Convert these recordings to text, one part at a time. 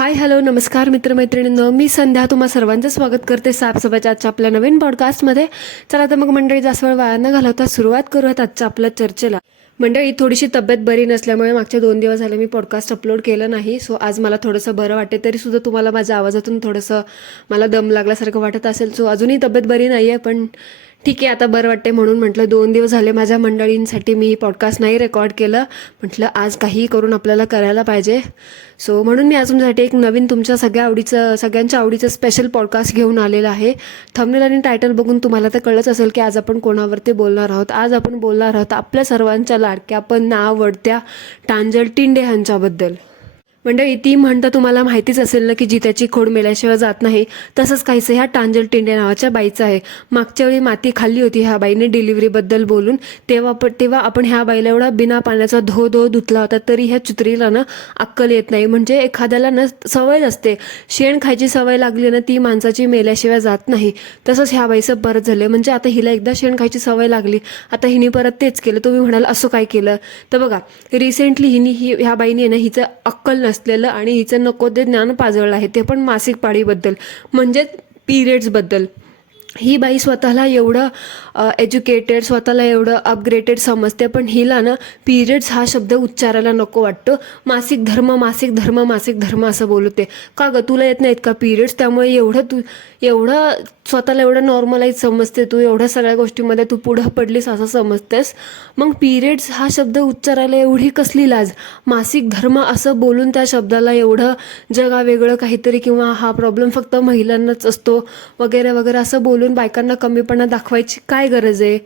Hi hello नमस्कार मित्रमैत्रिणींनो, मी संध्या तुम्हा सर्वांचं स्वागत करते साफसफाईच्या आजच्या आपल्या नवीन पॉडकास्टमध्ये. चला तर मग मंडळी, जास्त वेळ वाया न घालवता सुरुवात करूयात आजच्या आपल्या चर्चेला. मंडळी, थोडीशी तब्येत बरी नसल्यामुळे मागचे 2 दिवस झाले मी पॉडकास्ट अपलोड केलं नाही. सो आज मला थोडंसं बरं वाटते, तरी सुद्धा तुम्हाला माझ्या आवाजातून थोडंसं मला दम लागल्यासारखं वाटत असेल. सो अजूनही तब्येत बरी नाही आहे, पण ठीक आहे, आता बरं वाटते म्हणून म्हटलं 2 दिवस झाले माझ्या मंडळींसाठी मी पॉडकास्ट नाही रेकॉर्ड केलं. म्हटलं आज काहीही करून आपल्याला करायला पाहिजे. सो म्हणून मी आज तुमच्यासाठी एक नवीन तुमच्या सगळ्यांच्या आवडीचं स्पेशल पॉडकास्ट घेऊन आलेलं आहे. थंबनेल आणि टायटल बघून तुम्हाला तर कळलंच असेल की आज आपण कोणावरती बोलणार आहोत. आज आपण बोलणार आहोत आपल्या सर्वांच्या लाडक्या पण नावडत्या टांजल टिंडे यांच्याबद्दल. मंडळी, ती म्हणतं तुम्हाला माहितीच असेल ना की जित्याची खोड मेल्याशिवाय जात नाही. तसंच काहीसं ह्या टांजल टिंडे नावाच्या बाईचं आहे. मागच्या वेळी माती खाल्ली होती ह्या बाईने डिलिव्हरीबद्दल बोलून. तेव्हा आपण ह्या बाईला एवढा बिना पाण्याचा धो धुतला होता, तरी ह्या चुत्रीला ना अक्कल येत नाही. म्हणजे एखाद्याला ना सवय असते, शेण खायची सवय लागली ना ती माणसाची मेल्याशिवाय जात नाही. तसंच ह्या बाईचं परत झालं. म्हणजे आता हिला एकदा शेण खायची सवय लागली, आता हिने परत तेच केलं. तुम्ही म्हणाल असं काय केलं? तर बघा, रिसेंटली ह्या बाईने ना हिचं अक्कल नसलेलं आणि हिचं नको ते ज्ञान पाजळलं आहे, ते पण मासिक पाळीबद्दल, म्हणजे पिरियड्सबद्दल. ही बाई स्वतःला एवढं एज्युकेटेड, स्वतःला एवढं अपग्रेडेड समजते, पण हिला ना पिरियड्स हा शब्द उच्चारायला नको वाटतं. मासिक धर्म मासिक धर्म मासिक धर्म असं बोलते. का गं, तुला येत नाहीत का पिरियड्स? त्यामुळे एवढं स्वतःला एवढं नॉर्मलाईज समजते तू, एवढ्या सगळ्या गोष्टीमध्ये तू पुढं पडलीस असं समजतेस. मग पिरियड्स हा शब्द उच्चारायला एवढी कसली लाज? मासिक धर्म असं बोलून त्या शब्दाला एवढं जगावेगळं काहीतरी, किंवा हा प्रॉब्लेम फक्त महिलांनाच असतो वगैरे वगैरे असं बोलून बायकांना कमीपणा दाखवायची काय गरज आहे?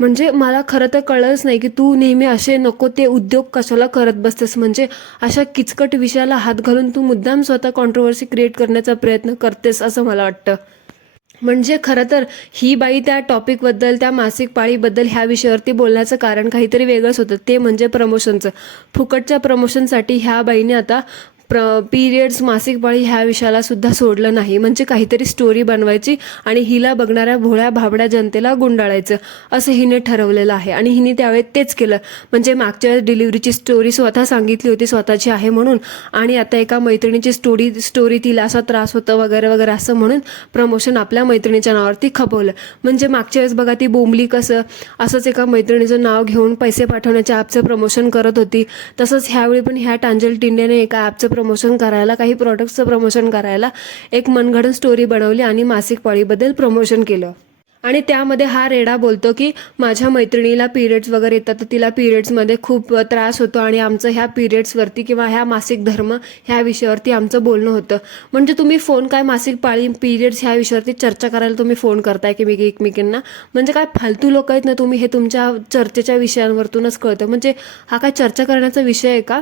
म्हणजे मला खरं तर कळलंच नाही की तू नेहमी असे नको ते उद्योग कशाला करत बसतेस. म्हणजे अशा किचकट विषयाला हात घालून तू मुद्दाम स्वतः कॉन्ट्रोवर्सी क्रिएट करण्याचा प्रयत्न करतेस असं मला वाटतं. म्हणजे खरं तर ही बाई त्या टॉपिकबद्दल, त्या मासिक पाळीबद्दल ह्या विषयावरती बोलण्याचं कारण काहीतरी वेगळंच होतं. ते म्हणजे प्रमोशनचं. फुकटच्या प्रमोशनसाठी ह्या बाईने आता पिरियड्स, मासिक पाळी ह्या विषयाला सुद्धा सोडलं नाही. म्हणजे काहीतरी स्टोरी बनवायची आणि हिला बघणाऱ्या भोळ्या भाबड्या जनतेला गुंडाळायचं असं हिने ठरवलेलं आहे. आणि हिने त्यावेळेस तेच केलं. म्हणजे मागच्या वेळेस डिलिव्हरीची स्टोरी स्वतः सांगितली होती, स्वतःची आहे म्हणून, आणि आता एका मैत्रिणीची स्टोरी तिला असा त्रास होतं वगैरे वगैरे असं म्हणून प्रमोशन आपल्या मैत्रिणीच्या नावावरती खपवलं. म्हणजे मागच्या वेळेस बघा ती बोंबली कसं असंच एका मैत्रिणीचं नाव घेऊन पैसे पाठवण्याच्या ॲपचं प्रमोशन करत होती. तसंच ह्यावेळी पण ह्या टांजल टिंडेने एका ॲपचं प्रमोशन करायला, काही प्रोडक्ट्सचं प्रमोशन करायला एक मनगढंत स्टोरी बनवली आणि मासिक पाळीबद्दल प्रमोशन केलं. आणि त्यामध्ये हा रेडा बोलतो की माझ्या मैत्रिणीला पिरियड्स वगैरे येतात, तर तिला पिरियड्समध्ये खूप त्रास होतो आणि आमचं ह्या पिरियड्सवरती किंवा ह्या मासिक धर्म ह्या विषयावरती आमचं बोलणं होतं. म्हणजे तुम्ही फोन काय मासिक पाळी, पिरियड्स ह्या विषयावरती चर्चा करायला तुम्ही फोन करताय की एकमेकींना? म्हणजे काय फालतू लोक आहेत ना तुम्ही? हे तुमच्या चर्चेच्या विषयांवरतूनच कळतं. म्हणजे हा काय चर्चा करण्याचा विषय आहे का?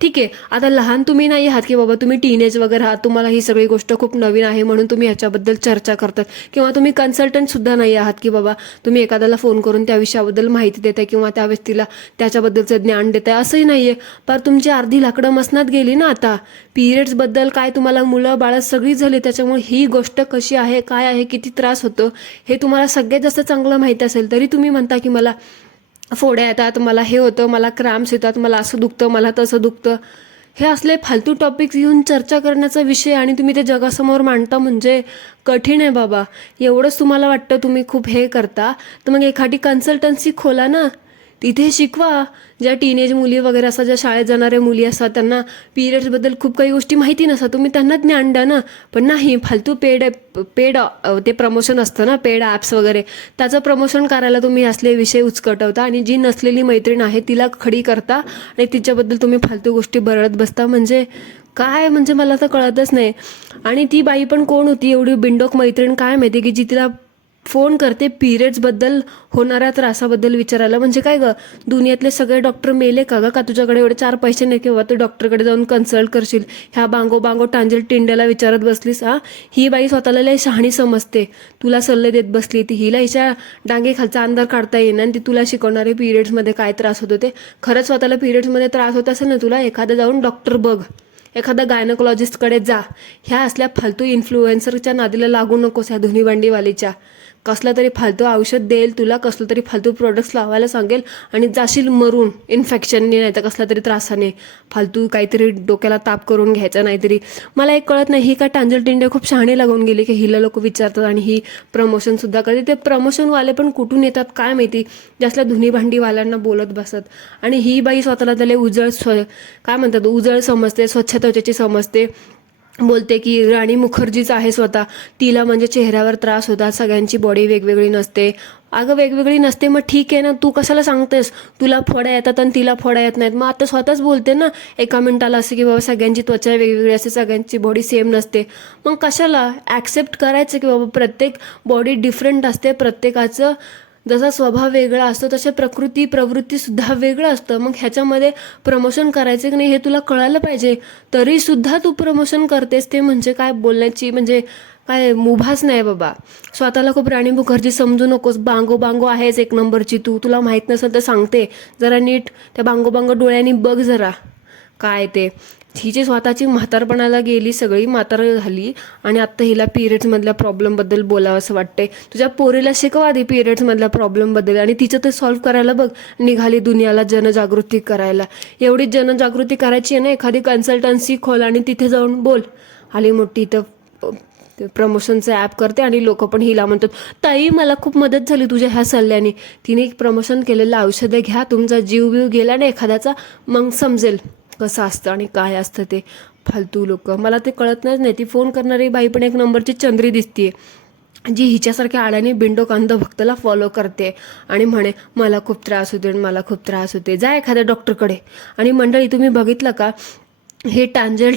ठीक आहे, आता लहान तुम्ही नाही आहात की बाबा तुम्ही टीनेज वगैरे आहात, तुम्हाला ही सगळी गोष्ट खूप नवीन आहे म्हणून तुम्ही ह्याच्याबद्दल चर्चा करतात. किंवा तुम्ही कन्सल्टंट सुद्धा नाही आहात की बाबा तुम्ही एखाद्याला फोन करून त्या विषयाबद्दल माहिती देताय किंवा त्या व्यक्तीला त्याच्याबद्दलचं ज्ञान देताय, असंही नाहीये. पण तुमची अर्धी लाकडं मसनात गेली ना आता. पिरियड्सबद्दल काय तुम्हाला मुलं बाळं सगळी झाली, त्याच्यामुळे ही गोष्ट कशी आहे, काय आहे, किती त्रास होतो हे तुम्हाला सगळ्यात जास्त चांगलं माहिती असेल, तरी तुम्ही म्हणता की मला फोड्या येतात, मला हे होतं, मला क्रॅम्प्स येतात, मला असं दुखतं, मला तसं दुखतं. हे असले फालतू टॉपिक्स घेऊन चर्चा करण्याचा विषय आणि तुम्ही ते जगासमोर मांडता, म्हणजे कठीण आहे बाबा. एवढंच तुम्हाला वाटतं तुम्ही खूप हे करता, तर मग एखादी कन्सल्टन्सी खोला ना, तिथे शिकवा. ज्या टीनेज मुली वगैरे असतात, ज्या शाळेत जाणाऱ्या मुली असतात, त्यांना पिरियड्सबद्दल खूप काही गोष्टी माहिती नसतात, तुम्ही त्यांना ज्ञान द्या ना. पण नाही, फालतू पेड ते प्रमोशन असतं ना, पेड ॲप्स वगैरे, त्याचं प्रमोशन करायला तुम्ही असले विषय उचकटवता आणि जी नसलेली मैत्रीण आहे तिला खडी करता आणि तिच्याबद्दल तुम्ही फालतू गोष्टी बरळत बसता. म्हणजे काय, म्हणजे मला तर कळतच नाही. आणि ती बाई पण कोण होती एवढी बिंडोक मैत्रीण काय माहिती, की जी तिला फोन करते पिरियड्सबद्दल होणाऱ्या त्रासाबद्दल विचारायला. म्हणजे काय गं, दुनियातले सगळे डॉक्टर मेले का गं? का तुझ्याकडे एवढे 4 पैसे नाही किंवा तू डॉक्टरकडे जाऊन कन्सल्ट करशील? ह्या बांगो टांजल टिंड्याला विचारत बसलीस? ही बाई स्वतःला लय शहाणी समजते, तुला सल्ले देत बसली. ती हिला हिच्या डांगेखालचा अंधार काढता येईना आणि ती तुला शिकवणारे पिरियड्समध्ये काय त्रास होतो ते. खरंच स्वतःला पिरियड्समध्ये त्रास होत असेल ना तुला, एखादा जाऊन डॉक्टर बघ, एखादा गायनोकॉलॉजिस्टकडे जा. ह्या असल्या फालतू इन्फ्लुएन्सरच्या नादीला लागू नकोस, ह्या धुनीभांडीवालीच्या. कसलं तरी फालतू औषध देईल तुला, कसलं तरी फालतू प्रोडक्ट्स लावायला सांगेल आणि जाशील मरून इन्फेक्शनने, नाही तर कसल्या तरी त्रासाने, फालतू काहीतरी डोक्याला ताप करून घ्यायचा नाहीतरी. मला एक कळत नाही, ही काय टांजल टिंडे खूप शहाणे लागून गेली की हिला लोक विचारतात आणि ही प्रमोशनसुद्धा करते. ते प्रमोशनवाले पण कुठून येतात काय माहिती, जास्त धुनी भांडीवाल्यांना बोलत बसत. आणि ही बाई स्वतःला त्याला काय म्हणतात उजळ समजते, स्वच्छ त्वचेची समजते, बोलते की राणी मुखर्जीच आहे स्वतः, तिला म्हणजे चेहऱ्यावर त्रास होतात, सगळ्यांची बॉडी वेगवेगळी नसते. अगं वेगवेगळी नसते मग ठीक आहे ना, तू कशाला सांगतेस तुला फोड्या येतात आणि तिला फोड्या येत नाहीत. मग आता स्वतःच बोलते ना एका मिनिटाला असं की बाबा सगळ्यांची त्वचा वेगवेगळी असते, सगळ्यांची बॉडी सेम नसते. मग कशाला ॲक्सेप्ट करायचं की बाबा प्रत्येक बॉडी डिफरंट असते, प्रत्येकाचं जसा स्वभाव वेगळा असतो तसे प्रवृत्तीसुद्धा वेगळं असतं. मग ह्याच्यामध्ये प्रमोशन करायचं की नाही हे तुला कळायला पाहिजे. तरीसुद्धा तू प्रमोशन करतेस, ते म्हणजे काय बोलण्याची म्हणजे काय मुभास नाही बाबा. स्वतःला खूप राणी मुखर्जी समजू नकोस, बांगो बांगो आहेच एक नंबरची तू. तुला माहीत नसेल तर सांगते, जरा नीट त्या बांगो बांगो डोळ्यांनी बघ जरा काय ते. हिची स्वतःची म्हातारपणाला गेली, सगळी म्हातार झाली आणि आत्ता हिला पिरियड्समधल्या प्रॉब्लेमबद्दल बोलावं असं वाटतंय. तुझ्या पोरीला शिकव आधी पिरियड्समधल्या प्रॉब्लेमबद्दल आणि तिचं तर सॉल्व्ह करायला बघ. निघाली दुनियाला जनजागृती करायला. एवढी जनजागृती करायची आहे ना, एखादी कन्सल्टन्सी खोल आणि तिथे जाऊन बोल. आली मोठी इथं प्रमोशनचं ॲप करते आणि लोक पण हिला म्हणतात ताई मला खूप मदत झाली तुझ्या ह्या सल्ल्याने. तिने एक प्रमोशन केलेलं औषधं घ्या, तुमचा जीव बीव गेला ना एखाद्याचा, मग समजेल कसं असतं आणि काय असतं ते. फालतू लोक, मला ते कळत नाही. ती फोन करणारी बाई पण एक नंबरची चंद्री दिसतीये, जी हिच्यासारख्या आड्याने बिंडो कांद भक्तला फॉलो करते आणि म्हणे मला खूप त्रास होते, मला खूप त्रास होते, जा एखाद्या डॉक्टरकडे. आणि मंडळी तुम्ही बघितलं का हे टांजल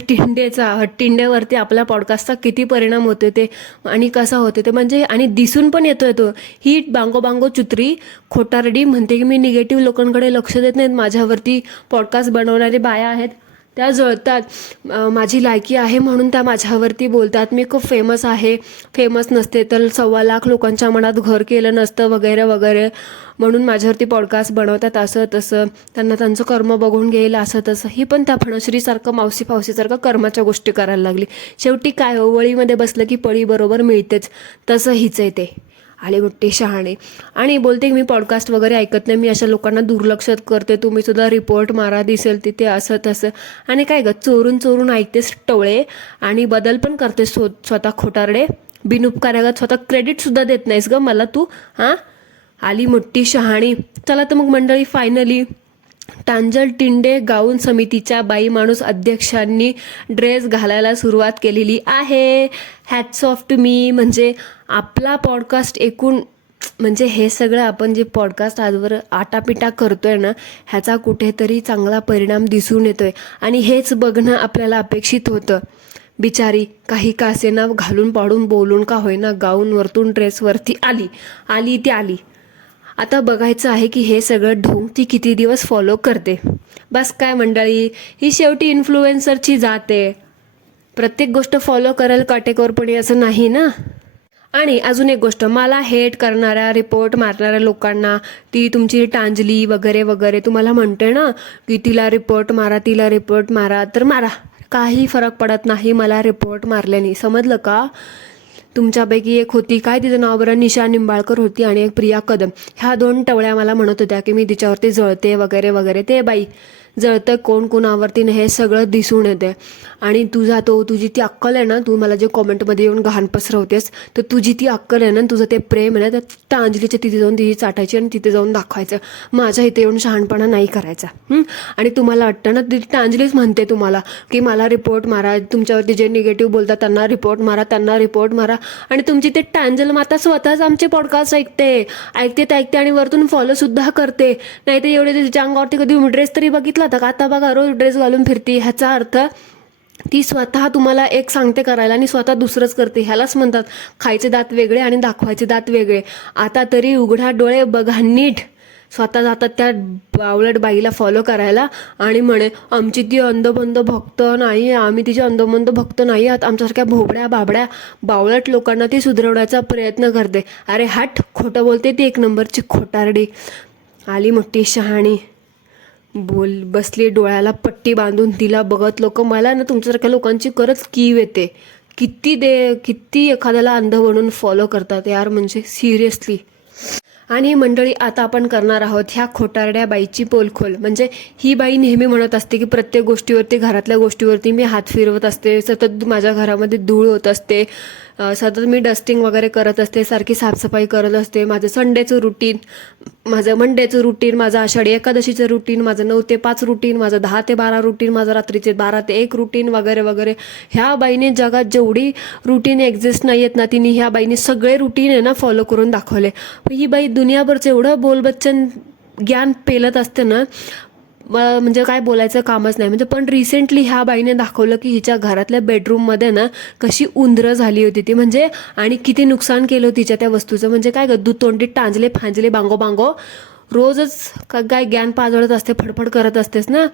टिंड्यावरती आपल्या पॉडकास्टचा किती परिणाम होते ते आणि कसा होते ते, म्हणजे आणि दिसून पण येतोय तो. ही बांगो बांगो चुत्री खोटारडी म्हणते की मी निगेटिव्ह लोकांकडे लक्ष देत नाहीत, माझ्यावरती पॉडकास्ट बनवणारे बाया आहेत त्या जळतात, माझी लायकी आहे म्हणून त्या माझ्यावरती बोलतात, मी खूप फेमस आहे, फेमस नसते तर 1.25 लाख लोकांच्या मनात घर केलं नसतं वगैरे वगैरे, म्हणून माझ्यावरती पॉडकास्ट बनवतात असं तसं, त्यांना त्यांचं कर्म बघून घेईल असं तसं. ही पण त्या फणश्रीसारखं मावशी फावशीसारखं कर्माच्या गोष्टी करायला लागली. शेवटी काय वळीमध्ये बसलं की पळी बरोबर मिळतेच, तसं हिच आहे ते. आले मोठे शहाणे. आणि बोलते मी पॉडकास्ट वगैरे ऐकत नाही, मी अशा लोकांना दुर्लक्षित करते, तुम्ही सुद्धा रिपोर्ट मारा दिसेल तिथे असं तसं. आणि काय ग चोरून चोरून ऐकतेस टवळे आणि बदल पण करते स्वतः खोटारडे, बिनउपकारागत स्वतः क्रेडिटसुद्धा देत नाहीस ग मला तू. हां आली मोठी शहाणी. चला तर मग मंडळी फायनली टांजल टिंडे गाऊन समितीच्या बाई माणूस अध्यक्षांनी ड्रेस घालायला सुरुवात केलेली आहे. Hats off to me. म्हणजे आपला पॉडकास्ट एकूण म्हणजे हे सगळं आपण जे पॉडकास्ट आजवर आटापिटा करतोय ना, ह्याचा कुठेतरी चांगला परिणाम दिसून येतोय आणि हेच बघणं आपल्याला अपेक्षित होतं. बिचारी काही का असेना घालून पाडून बोलून का होईना गाऊनवरतून ड्रेसवरती आली ती आली. आता बघायचं आहे की हे सगळं ढोंग ती किती दिवस फॉलो करते. बस काय मंडळी, ही शेवटी इन्फ्लुएन्सरची जात आहे, प्रत्येक गोष्ट फॉलो करायला काटेकोरपणे असं नाही ना. आणि अजून एक गोष्ट, मला हेट करणाऱ्या रिपोर्ट मारणाऱ्या लोकांना, ती तुमची टांजली वगैरे वगैरे तुम्हाला म्हणते ना की तिला रिपोर्ट मारा तर मारा, काही फरक पडत नाही मला रिपोर्ट मारल्याने, समजलं का. तुमच्यापैकी एक होती, काय तिचं नाव बरं, निशा निंबाळकर होती आणि एक प्रिया कदम, ह्या 2 टवळ्या मला म्हणत होत्या की मी तिच्यावरती जळते वगैरे वगैरे. ते बाई जळतं कोण कोणावरती हे सगळं दिसून येते. आणि तुझी ती अक्कल आहे ना, तू मला जे कॉमेंटमध्ये येऊन घाण पसरवतेस, तर तुझी ती अक्कल आहे ना, तुझं ते प्रेम आहे ना, त्या अंजलीच्या तिथे जाऊन तिची चाटायची आणि तिथे जाऊन दाखवायचं, माझ्या इथे येऊन शहाणपणा नाही करायचा. आणि तुम्हाला वाटतं ना, ती अंजलीच म्हणते तुम्हाला की मला रिपोर्ट मारा, तुमच्यावरती जे निगेटिव्ह बोलतात त्यांना रिपोर्ट मारा, आणि तुमची ते टांजल माता स्वतःच आमचे पॉडकास्ट ऐकते आणि वरतून फॉलो सुद्धा करते. नाही तर एवढे तिच्या अंगावरती कधी ड्रेस तरी बघितला तर आता बघा रोज ड्रेस घालून फिरते. ह्याचा अर्थ ती स्वतः तुम्हाला एक सांगते करायला आणि स्वतः दुसरंच करते. ह्यालाच म्हणतात खायचे दात वेगळे आणि दाखवायचे दात वेगळे. आता तरी उघडा डोळे बघा नीट. स्वतः जातात त्या बावळट बाईला फॉलो करायला आणि म्हणे आमची ती अंधबंध भक्त नाही, आम्ही तिचे अंधबंध भक्त नाही आहात, आमच्यासारख्या भोबड्या बाबड्या बावळट लोकांना ती सुधारवण्याचा प्रयत्न करते. अरे हट, खोटं बोलते ती एक नंबरची खोटारडी. आली मोठी शहाणी, बसली डोळ्याला पट्टी बांधून तिला बघत लोक. मला ना तुमच्यासारख्या लोकांची खरंच कीव येते किती एखाद्याला अंध बनवून फॉलो करतात यार, म्हणजे सिरियसली. आणि मंडळी, आता आपण करणार आहोत ह्या खोटारड्या बाईची पोलखोल. म्हणजे ही बाई नेहमी म्हणत असते की प्रत्येक गोष्टीवरती, घरातल्या गोष्टीवरती मी हात फिरवत असते, सतत माझ्या घरामध्ये धूळ होत असते, सतत मी डस्टिंग वगैरे करत असते, सारखी साफसफाई करत असते, माझं संडेचं रुटीन, माझं मंडेचं रुटीन, माझं आषाढी एकादशीचं रुटीन, माझं 9 ते 5 रुटीन, माझं 10 ते 12 रुटीन, माझं रात्रीचे 12 ते 1 रुटीन वगैरे वगैरे. ह्या बाईने जगात जेवढी रुटीन एक्झिस्ट नाही आहेत ना, तिने ह्या बाईने सगळे रुटीन आहे ना फॉलो करून दाखवले. ही बाई दुनियाभरचं एवढं बोलबच्चन ज्ञान पेलत असते ना, म्हणजे काय बोलायचं कामच नाही. म्हणजे पण रिसेंटली ह्या बाईने दाखवलं की हिच्या घरातल्या बेडरूममध्ये ना कशी उंदरं झाली होती ती, म्हणजे आणि किती नुकसान केलं तिच्या त्या वस्तूचं. म्हणजे काय गद्दू तोंडी टांजले फांजले बांगो बांगो रोजच काय ज्ञान पाजळत असते, फडफड करत असतेस ना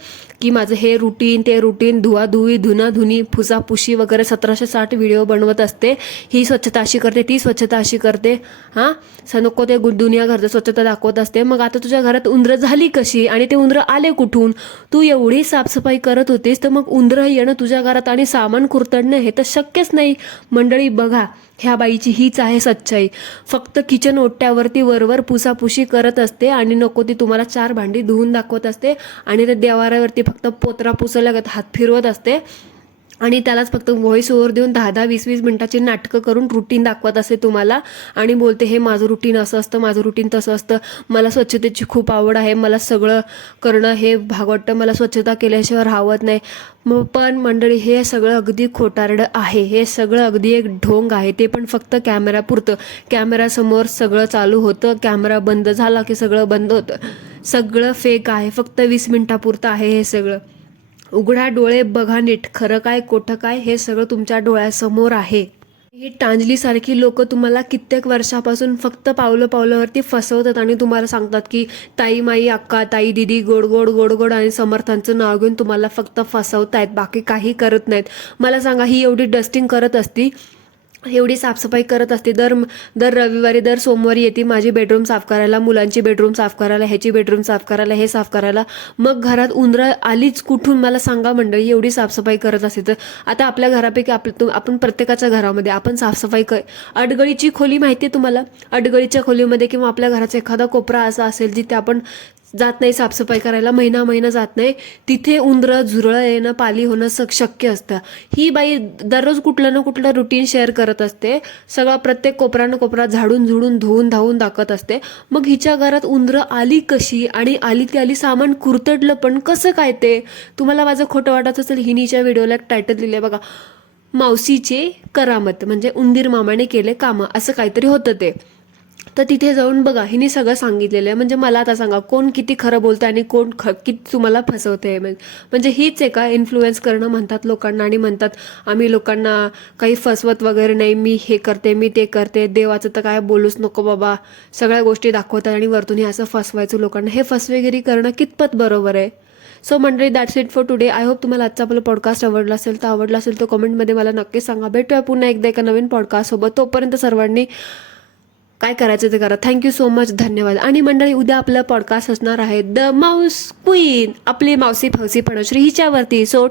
की माझं हे रुटीन ते रुटीन, धुवाधुवी धुनाधुनी फुसाफुशी वगैरे 1760 व्हिडिओ बनवत असते. ही स्वच्छता अशी करते, ती स्वच्छता अशी करते. हां, नको ते दुनिया घरचं स्वच्छता दाखवत असते. मग आता तुझ्या घरात उंदरं झाली कशी आणि ते उंदरं आले कुठून? तू एवढी साफसफाई करत होतीस, तर मग उंदरं येणं तुझ्या घरात आणि सामान कुरतडणं हे तर शक्यच नाही. मंडळी बघा, ह्या बाईची हीच आहे सच्चाई. फक्त किचन ओट्यावरती वरवर पुसापुशी करत असते आणि नको ती तुम्हाला 4 भांडी धुवून दाखवत असते आणि ते देवाऱ्यावरती फक्त पोतरा पुसल्यागत हात फिरवत असते आणि त्यालाच फक्त व्हॉइस ओव्हर देऊन 10-10, 20-20 मिनिटाची नाटकं करून रुटीन दाखवत असते तुम्हाला आणि बोलते हे माझं रुटीन असं असतं, माझं रुटीन तसं असतं, मला स्वच्छतेची खूप आवड आहे, मला सगळं करणं हे भाग वाटतं, मला स्वच्छता केल्याशिवाय राहत नाही. मग पण मंडळी, हे सगळं अगदी खोटारडं आहे, हे सगळं अगदी एक ढोंग आहे. ते पण फक्त कॅमेरापुरतं. कॅमेरासमोर सगळं चालू होतं, कॅमेरा बंद झाला की सगळं बंद होतं. सगळं फेक आहे, फक्त 20 मिनिटापुरतं आहे हे सगळं. उघडा डोळे बघा नीट, खरं काय खोटं काय हे सगळं तुमच्या डोळ्यासमोर आहे. ही टांजलीसारखी लोक तुम्हाला कित्येक वर्षापासून फक्त पावलावरती फसवतात आणि तुम्हाला सांगतात की ताई माई अक्का ताई दिदी गोड गोड गोड गोड आणि समर्थांचं नाव घेऊन तुम्हाला फक्त फसवतायत, बाकी काही करत नाहीत. मला सांगा, ही एवढी डस्टिंग करत असती, एवढी साफसफाई करत असते, दर रविवारी दर सोमवारी येते माझी बेडरूम साफ करायला, मुलांची बेडरूम साफ करायला, ह्याची बेडरूम साफ करायला, हे साफ करायला, मग घरात उंदरं आलीच कुठून मला सांगा मंडळी? एवढी साफसफाई करत असते तर आता आपल्या घरापैकी आपण प्रत्येकाच्या घरामध्ये आपण साफसफाई अडगळीची खोली माहिती आहे तुम्हाला? अडगळीच्या खोलीमध्ये किंवा आपल्या घराचा एखादा कोपरा असा असेल जिथे आपण जात नाही साफसफाई करायला, महिना जात नाही, तिथे उंदरं झुरळं येणं, पाली होणं शक्य असतं. ही बाई दररोज कुठलं ना कुठलं रुटीन शेअर करत असते, सगळा प्रत्येक कोपरा झाडून झुडून धुवून धावून दाखवत असते. मग हिच्या घरात उंदरं आली कशी आणि आली ती आली, सामान कुरतडलं पण कसं काय? ते तुम्हाला माझं खोटं वाटत असेल, हिनीच्या व्हिडिओला एक टायटल दिले बघा, मावशीचे करामत, म्हणजे उंदीर मामाने केले कामं, असं काहीतरी होतं ते. तर तिथे जाऊन बघा, हिने सगळं सांगितलेलं आहे. म्हणजे मला आता सांगा, कोण किती खरं बोलतं आणि कोण किती तुम्हाला फसवते? म्हणजे हीच आहे का इन्फ्लुएन्स करणं म्हणतात लोकांना आणि म्हणतात आम्ही लोकांना काही फसवत वगैरे नाही, मी हे करते मी ते करते, देवाचं तर काय बोलूच नको बाबा, सगळ्या गोष्टी दाखवतात आणि वरतून हे असं फसवायचं लोकांना. हे फसवेगिरी करणं कितपत बरोबर आहे? सो मंडळी, that's it for today. I hope तुम्हाला आजचा आपला पॉडकास्ट आवडला असेल तर कमेंटमध्ये मला नक्की सांगा. भेटूया पुन्हा एकदा एका नवीन पॉडकास्टसोबत. तोपर्यंत सर्वांनी काय करायचं ते करा. थँक्यू सो मच, धन्यवाद. आणि मंडळी, उद्या आपलं पॉडकास्ट असणार आहे द माऊस क्वीन, आपली मावसी फवसी फणश्री हिच्यावरती. सो